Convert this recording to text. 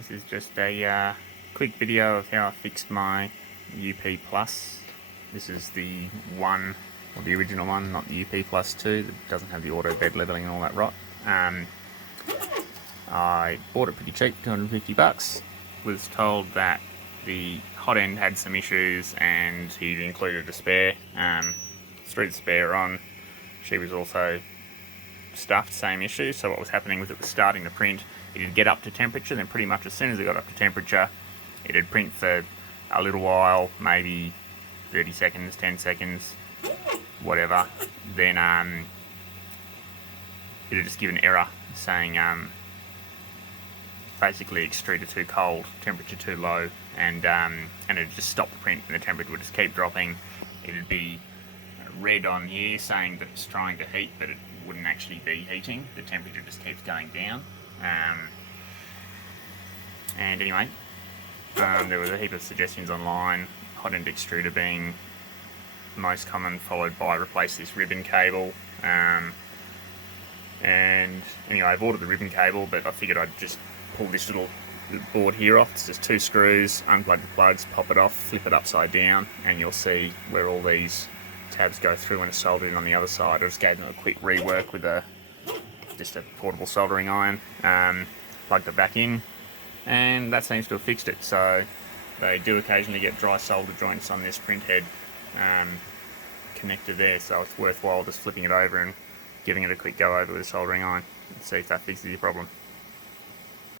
This is just a quick video of how I fixed my UP Plus. This is the one, or the original one, not the UP Plus 2, that doesn't have the auto bed leveling and all that rot. I bought it pretty cheap, 250 bucks. Was told that the hot end had some issues and he'd included a spare. Threw the spare on. She was also stuffed, same issue. So what was happening was it was starting to print. It'd get up to temperature, then pretty much as soon as it got up to temperature, it'd print for a little while, maybe 30 seconds, 10 seconds, whatever. Then it'd just give an error saying basically extruder too cold, temperature too low, and it'd just stop the print and the temperature would just keep dropping. It'd be red on here saying that it's trying to heat, but it wouldn't actually be heating. The temperature just keeps going down. And anyway, there was a heap of suggestions online, hot end extruder being most common, followed by replace this ribbon cable. And anyway, I've ordered the ribbon cable, but I figured I'd just pull this little board here off. It's just 2 screws, unplug the plugs, pop it off, flip it upside down, and you'll see where all these tabs go through and are soldered in on the other side. I just gave them a quick rework with just a portable soldering iron, plugged it back in, and that seems to have fixed it. So they do occasionally get dry solder joints on this print head connector there, so it's worthwhile just flipping it over and giving it a quick go over with a soldering iron and see if that fixes your problem.